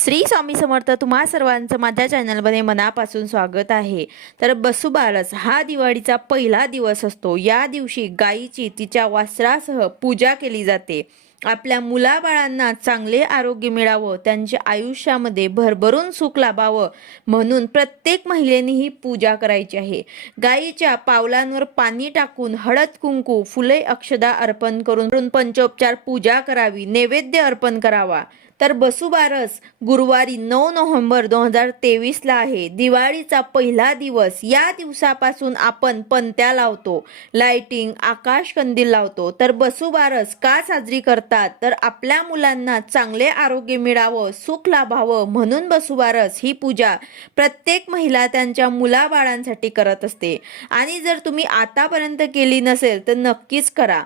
श्री स्वामी समर्थ. तुम्हा सर्वांचं माझ्या चॅनलमध्ये मनापासून स्वागत आहे. तर वसुबारस हा दिवाळीचा पहिला दिवस असतो. या दिवशी गायीची तिच्या वासरासह पूजा केली जाते. आपल्या मुलाबाळांना चांगले आरोग्य मिळावं, त्यांच्या आयुष्यामध्ये भरभरून सुख लाभावं म्हणून प्रत्येक महिलेने ही पूजा करायची आहे. गायीच्या पावलांवर पाणी टाकून हळद कुंकू फुले अक्षदा अर्पण करून पंचोपचार पूजा करावी, नैवेद्य अर्पण करावा. तर वसुबारस गुरुवारी 9 नोव्हेंबर 2023 आहे. दिवाळीचा पहिला दिवस. या दिवसापासून आपण पणत्या लावतो, लाइटिंग, आकाश कंदील लावतो. तर वसुबारस का साजरी करतात? तर आपल्या मुलांना चांगले आरोग्य मिळावं, सुख लाभावं म्हणून वसुबारस ही पूजा प्रत्येक महिला त्यांच्या मुलाबाळांसाठी करत असते. आणि जर तुम्ही आतापर्यंत केली नसेल तर नक्कीच करा.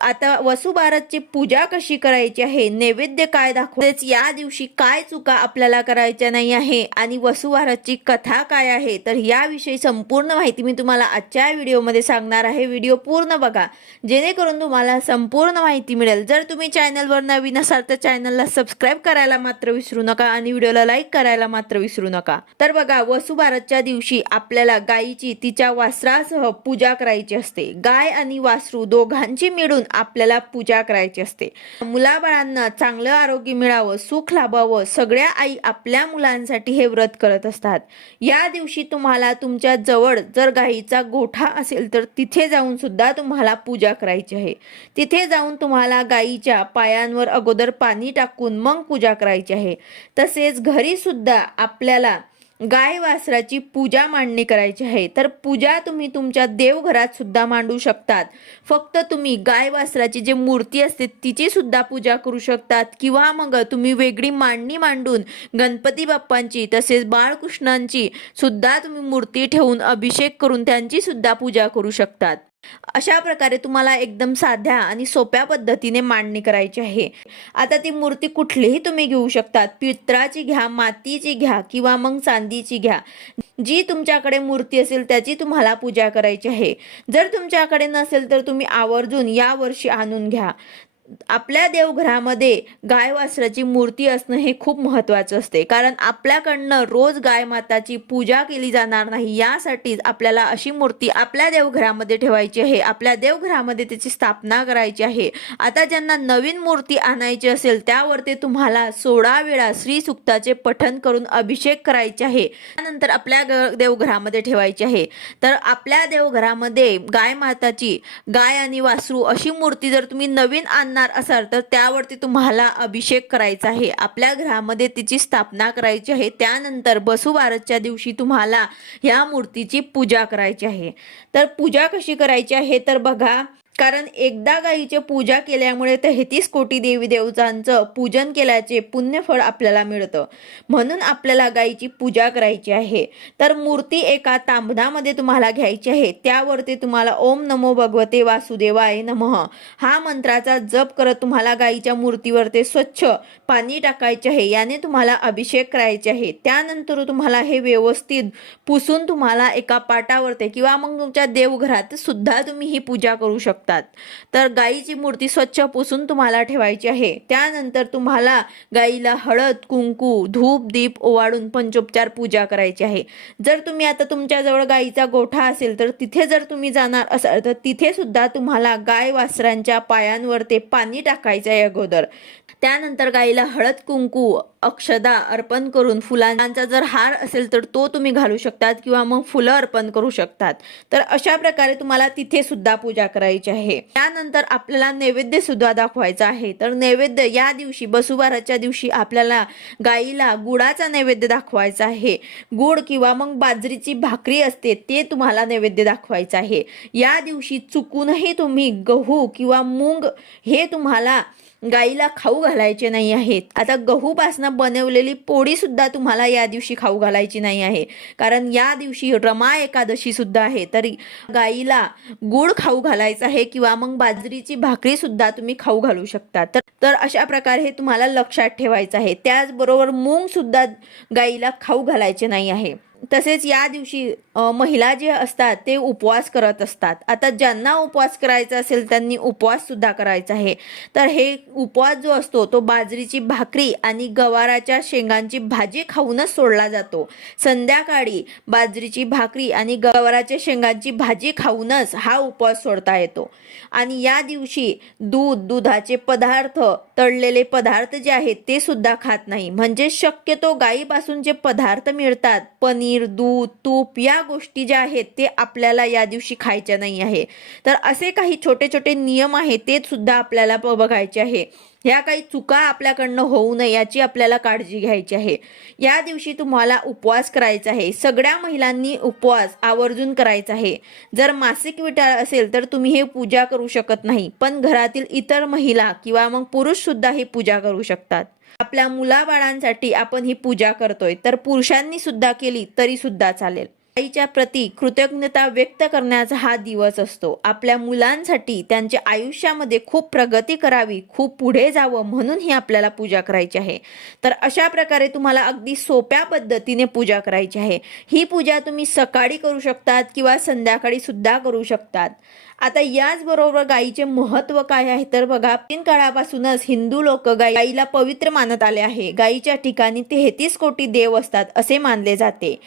आता वसुबारसची पूजा कशी करायची आहे, नैवेद्य काय दाखवायच, या दिवशी काय चुका आपल्याला करायच्या नाही आहे आणि वसुबारसची कथा काय आहे, तर याविषयी संपूर्ण माहिती मी तुम्हाला आजच्या व्हिडिओमध्ये सांगणार आहे. व्हिडिओ पूर्ण बघा जेणेकरून तुम्हाला संपूर्ण माहिती मिळेल. जर तुम्ही चॅनलवर नवीन असाल तर चॅनलला सबस्क्राईब करायला मात्र विसरू नका आणि व्हिडिओला लाईक करायला मात्र विसरू नका. तर बघा, वसुबारसच्या दिवशी आपल्याला गायीची तिच्या वासरासह पूजा करायची असते. गाय आणि वासरू दोघांची मिळून आपल्याला पूजा करायची असते. मुलाबाळांना चांगलं आरोग्य मिळावं, सुख लाभावं, सगळ्या आई आपल्या मुलांसाठी हे व्रत करत असतात. या दिवशी तुम्हाला तुमच्या जवळ जर गाईचा गोठा असेल तर तिथे जाऊन सुद्धा तुम्हाला पूजा करायची आहे. तिथे जाऊन तुम्हाला गाईच्या पायांवर अगोदर पाणी टाकून मग पूजा करायची आहे. तसेच घरी सुद्धा आपल्याला गाय वासराची पूजा मांडणी करायची आहे. तर पूजा तुम्ही तुमच्या देवघरात सुद्धा मांडू शकतात. फक्त तुम्ही गाय वासराची जे मूर्ती असते तिची सुद्धा पूजा करू शकतात, किंवा मग तुम्ही वेगळी मांडणी मांडून गणपती बाप्पांची तसेच बाळकृष्णांची सुद्धा तुम्ही मूर्ती ठेवून अभिषेक करून त्यांची सुद्धा पूजा करू शकतात. अशा प्रकारे तुम्हाला एकदम साध्या आणि सोप्या पद्धतीने मांडणी करायची आहे. आता ती मूर्ती कुठलीही तुम्ही घेऊ शकतात. पितळाची घ्या, मातीची घ्या किंवा मग चांदीची घ्या. जी तुमच्याकडे मूर्ती असेल त्याची तुम्हाला पूजा करायची आहे. जर तुमच्याकडे नसेल तर तुम्ही आवर्जून या वर्षी आणून घ्या. आपल्या देवघरामध्ये गाय वासराची मूर्ती असणं हे खूप महत्त्वाचं असते, कारण आपल्याकडनं रोज गाय माताची पूजा केली जाणार नाही. यासाठीच आपल्याला अशी मूर्ती आपल्या देवघरामध्ये ठेवायची आहे, आपल्या देवघरामध्ये त्याची स्थापना करायची आहे. आता ज्यांना नवीन मूर्ती आणायची असेल त्यावरती तुम्हाला 16 वेळा श्री सुक्ताचे पठण करून अभिषेक करायचे आहे. त्यानंतर आपल्या देवघरामध्ये ठेवायची आहे. तर आपल्या देवघरामध्ये गाय माताची, गाय आणि वासरू अशी मूर्ती जर तुम्ही नवीन असाल तर त्यावरती तुम्हाला अभिषेक करायचा आहे. आपल्या घरामध्ये तिची स्थापना करायची आहे. त्यानंतर वसुबारसच्या दिवशी तुम्हाला या मूर्तीची पूजा करायची आहे. तर पूजा कशी करायची आहे तर बघा, कारण एकदा गायीची पूजा केल्यामुळे 33 कोटी देवी देवतांचं पूजन केल्याचे पुण्यफळ आपल्याला मिळतं. म्हणून आपल्याला गायीची पूजा करायची आहे. तर मूर्ती एका तांबणामध्ये तुम्हाला घ्यायची आहे. त्यावरती तुम्हाला ओम नमो भगवते वासुदेवाय नमः हा मंत्राचा जप करत तुम्हाला गायीच्या मूर्तीवर ते स्वच्छ पाणी टाकायचे आहे. याने तुम्हाला अभिषेक करायचे आहे. त्यानंतर तुम्हाला हे व्यवस्थित पुसून तुम्हाला एका पाटावरती किंवा मग तुमच्या देवघरात सुद्धा तुम्ही ही पूजा करू शकता. तर गायीची मूर्ती स्वच्छ पुसून तुम्हाला ठेवायची आहे. त्यानंतर तुम्हाला गायीला हळद कुंकू धूप दीप ओवाळून पंचोपचार पूजा करायची आहे. जर तुम्ही आता तुमच्याजवळ गायीचा गोठा असेल तर तिथे जर तुम्ही जाणार असाल तर तिथे सुद्धा तुम्हाला गाय वासरांच्या पायांवर ते पाणी टाकायचं आहे अगोदर. त्यानंतर गायीला हळद कुंकू अक्षदा अर्पण करून फुलांचा जर हार असेल तर तो तुम्ही घालू शकतात किंवा मग फुलं अर्पण करू शकतात. तर अशा प्रकारे तुम्हाला तिथे सुद्धा पूजा करायची आहे. त्यानंतर आपल्याला नैवेद्य सुद्धा दाखवायचा आहे. तर नैवेद्य या दिवशी वसुबारसच्या दिवशी आपल्याला गायीला गुळाचा नैवेद्य दाखवायचा आहे. गुळ किंवा मग बाजरीची भाकरी असते ते तुम्हाला नैवेद्य दाखवायचं आहे. या दिवशी चुकूनही तुम्ही गहू किंवा मूग हे तुम्हाला गाईला खाऊ घालायचे नाही आहेत. आता गहूपासून बनवलेली पोळी सुद्धा तुम्हाला या दिवशी खाऊ घालायची नाही आहे, कारण या दिवशी रमा एकादशी सुद्धा आहे. तरी गाईला गुळ खाऊ घालायचा आहे किंवा मग बाजरीची भाकरी सुद्धा तुम्ही खाऊ घालू शकता. तर अशा प्रकारे हे तुम्हाला लक्षात ठेवायचं आहे. त्याचबरोबर मूग सुद्धा गाईला खाऊ घालायचे नाही आहे. तसेच या दिवशी महिला जे असतात ते उपवास करत असतात. आता ज्यांना उपवास करायचा असेल त्यांनी उपवास सुद्धा करायचा आहे. तर हे उपवास जो असतो तो बाजरीची भाकरी आणि गवाराच्या शेंगांची भाजी खाऊनच सोडला जातो. संध्याकाळी बाजरीची भाकरी आणि गवाराच्या शेंगांची भाजी खाऊनच हा उपवास सोडता येतो. आणि या दिवशी दुधाचे पदार्थ, तळलेले पदार्थ जे आहेत ते सुद्धा खात नाही. म्हणजे शक्यतो गायीपासून जे पदार्थ मिळतात, पनीर, दूध, तूप या गोष्टी ज्या आहेत ते आपल्याला या दिवशी खायच्या नाही आहे. तर असे काही छोटे छोटे नियम आहेत ते सुद्धा आपल्याला बघायचे आहे. ह्या काही चुका आपल्याकडनं होऊ नये याची आपल्याला काळजी घ्यायची आहे. या दिवशी तुम्हाला उपवास करायचा आहे. सगळ्या महिलांनी उपवास आवर्जून करायचा आहे. जर मासिक विटाळ असेल तर तुम्ही हे पूजा करू शकत नाही, पण घरातील इतर महिला किंवा मग पुरुष सुद्धा ही पूजा करू शकतात. आपल्या मुलाबाळांसाठी आपण ही पूजा करतोय, तर पुरुषांनी सुद्धा केली तरी सुद्धा चालेल. आईच्या प्रती कृतज्ञता व्यक्त करण्याचा हा दिवस असतो. आपल्या मुलांसाठी त्यांच्या आयुष्यामध्ये खूप प्रगती करावी, खूप पुढे जावं म्हणून ही आपल्याला पूजा करायची आहे. तर अशा प्रकारे तुम्हाला अगदी सोप्या पद्धतीने पूजा करायची आहे. ही पूजा तुम्ही सकाळी करू शकतात किंवा संध्याकाळी सुद्धा करू शकतात. आता याचबरोबर गायीचे महत्त्व काय आहे तर बघा, प्राचीन काळापासूनच हिंदू लोक गायीला पवित्र मानत आले आहे. गायीच्या ठिकाणी 33 कोटी देव असतात असे मानले जाते.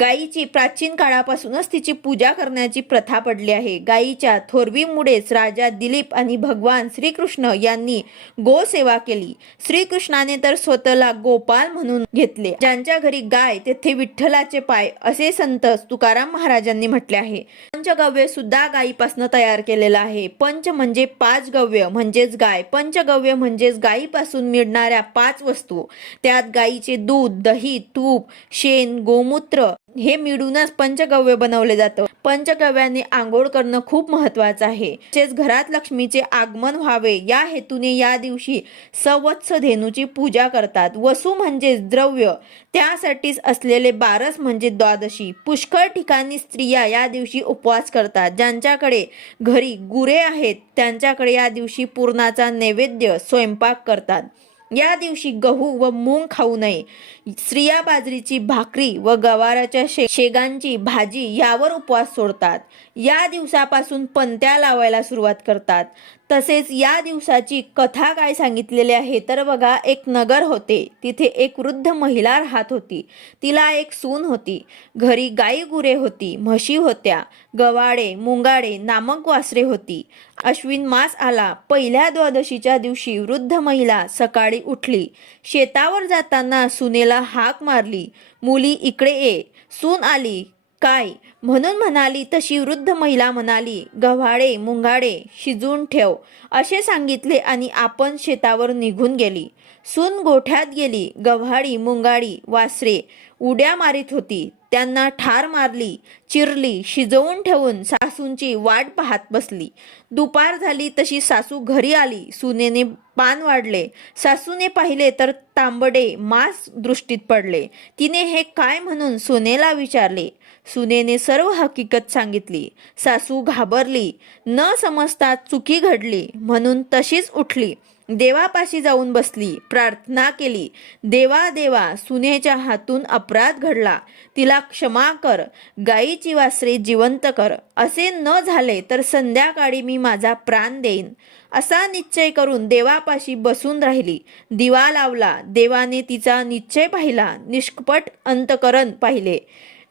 गायीची प्राचीन काळापासूनच तिची पूजा करण्याची प्रथा पडली आहे. गायीच्या थोरवीमुळेच राजा दिलीप आणि भगवान श्रीकृष्ण यांनी गोसेवा केली. श्रीकृष्णाने तर स्वतःला गोपाल म्हणून घेतले. ज्यांच्या घरी गाय तेथे विठ्ठलाचे पाय असे संत तुकाराम महाराजांनी म्हटले आहे. पंचगव्य सुद्धा गायीपासून तयार केलेलं आहे. पंच म्हणजे 5 गव्य म्हणजेच गाय. पंचगव्य म्हणजेच गायीपासून मिळणाऱ्या 5 वस्तू. त्यात गायीचे दूध, दही, तूप, शेण, गोमूत्र हे मिळूनच पंचगव्य बनवले जातं. पंचगव्याने आंघोळ करणं खूप महत्वाचं आहे. तसेच घरात लक्ष्मीचे आगमन व्हावे या हेतूने या दिवशी सवत्स धेनूची पूजा करतात. वसू म्हणजे द्रव्य, त्यासाठीच असलेले बारस म्हणजे द्वादशी. पुष्कळ ठिकाणी स्त्रिया या दिवशी उपवास करतात. ज्यांच्याकडे घरी गुरे आहेत त्यांच्याकडे या दिवशी पुरणाचा नैवेद्य स्वयंपाक करतात. या दिवशी गहू व मूग खाऊ नये. स्त्रिया बाजरीची भाकरी व गवाराच्या शेंगांची भाजी यावर उपवास सोडतात. या दिवसापासून पंत्या लावायला सुरुवात करतात. तसेच या दिवसाची कथा काय सांगितलेली आहे तर बघा, एक नगर होते. तिथे एक वृद्ध महिला राहत होती. तिला एक सून होती. घरी गाई गुरे होती, म्हशी होत्या, गवाडे मुंगाडे नामक वासरे होती. अश्विन मास आला. पहिल्या द्वादशीच्या दिवशी वृद्ध महिला सकाळी उठली. शेतावर जाताना सुनेला हाक मारली, मुली इकडे ये. सून आली काय म्हणून म्हणाली तशी वृद्ध महिला म्हणाली, गव्हाळे मुंगाडे शिजून ठेव असे सांगितले आणि आपण शेतावर निघून गेली. सून गोठ्यात गेली. गव्हाळी मुंगाडी वासरे उड्या मारित होती. त्यांना ठार मारली, चिरली, शिजवून ठेवून सासूंची वाट पाहत बसली. दुपार झाली तशी सासू घरी आली. सुनेने पान वाढले. सासूने पाहिले तर तांबडे मांस दृष्टीत पडले. तिने हे काय म्हणून सुनेला विचारले. सुनेने सर्व हकीकत सांगितली. सासू घाबरली. न समजता चुकी घडली म्हणून तशीच उठली. देवापाशी जाऊन बसली. प्रार्थना केली, देवा देवा सुनेच्या हातून अपराध घडला, तिला क्षमा कर. गायीची वासरे जिवंत कर. असे न झाले तर संध्याकाळी मी माझा प्राण देईन असा निश्चय करून देवापाशी बसून राहिली. दिवा लावला. देवाने तिचा निश्चय पाहिला. निष्कपट अंतकरण पाहिले.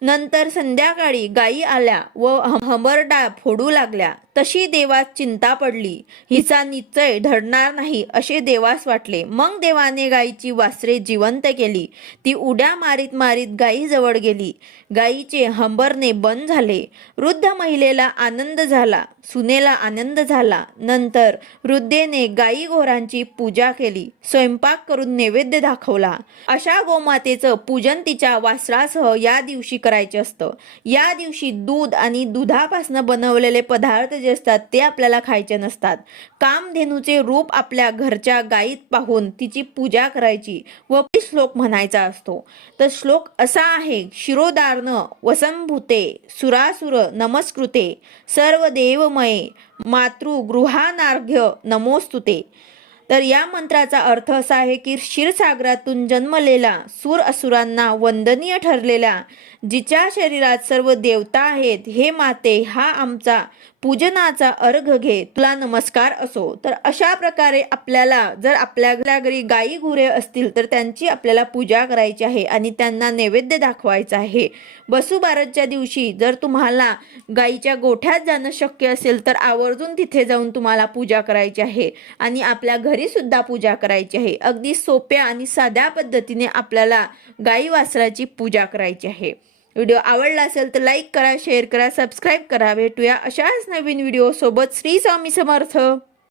नंतर संध्याकाळी गायी आल्या व हंबरडा फोडू लागल्या. तशी देवास चिंता पडली. हिचा निश्चय धडणार नाही असे देवास वाटले. मग देवाने गायीची वासरे जिवंत केली. ती उड्या मारीत मारीत गायीजवळ गेली. गायीचे हंबरणे बंद झाले. वृद्ध महिलेला आनंद झाला. सुनेला आनंद झाला. नंतर वृद्धेने गायी गोरांची पूजा केली. स्वयंपाक करून नैवेद्य दाखवला. अशा गोमातेचं पूजन तिच्या वासरासह या दिवशी करायचे असतं. या दिवशी दूध आणि दुधापासून बनवलेले पदार्थ जे असतात ते आपल्याला खायचे नसतात. कामधेनूचे रूप आपल्या घरच्या गायीत पाहून तिची पूजा करायची व श्लोक म्हणायचा असतो. तर श्लोक असा आहे, शिरोदार्ण वसंभूते सुरासुर नमस्कृते सर्व देवमये मातृगृहानार्घ्य नमोस्तुते. तर या मंत्राचा अर्थ असा आहे की क्षीरसागरातून जन्मलेला सूर असुरांना वंदनीय ठरलेला, जिच्या शरीरात सर्व देवता आहेत, हे माते, हा आमचा पूजनाचा अर्घ घे, तुला नमस्कार असो. तर अशा प्रकारे आपल्याला जर आपल्या घरी गाई गुरे असतील तर त्यांची आपल्याला पूजा करायची आहे आणि त्यांना नैवेद्य दाखवायचा आहे. वसुबारसच्या दिवशी जर तुम्हाला गाईच्या गोठ्यात जाणं शक्य असेल तर आवर्जून तिथे जाऊन तुम्हाला पूजा करायची आहे आणि आपल्या घरी सुद्धा पूजा करायची आहे. अगदी सोप्या आणि साध्या पद्धतीने आपल्याला गाई वासराची पूजा करायची आहे. व्हिडिओ आवडला असेल तर लाईक करा, शेअर करा, सबस्क्राईब करा. भेटूया अशाच नवीन व्हिडिओ सोबत. श्री स्वामी समर्थ.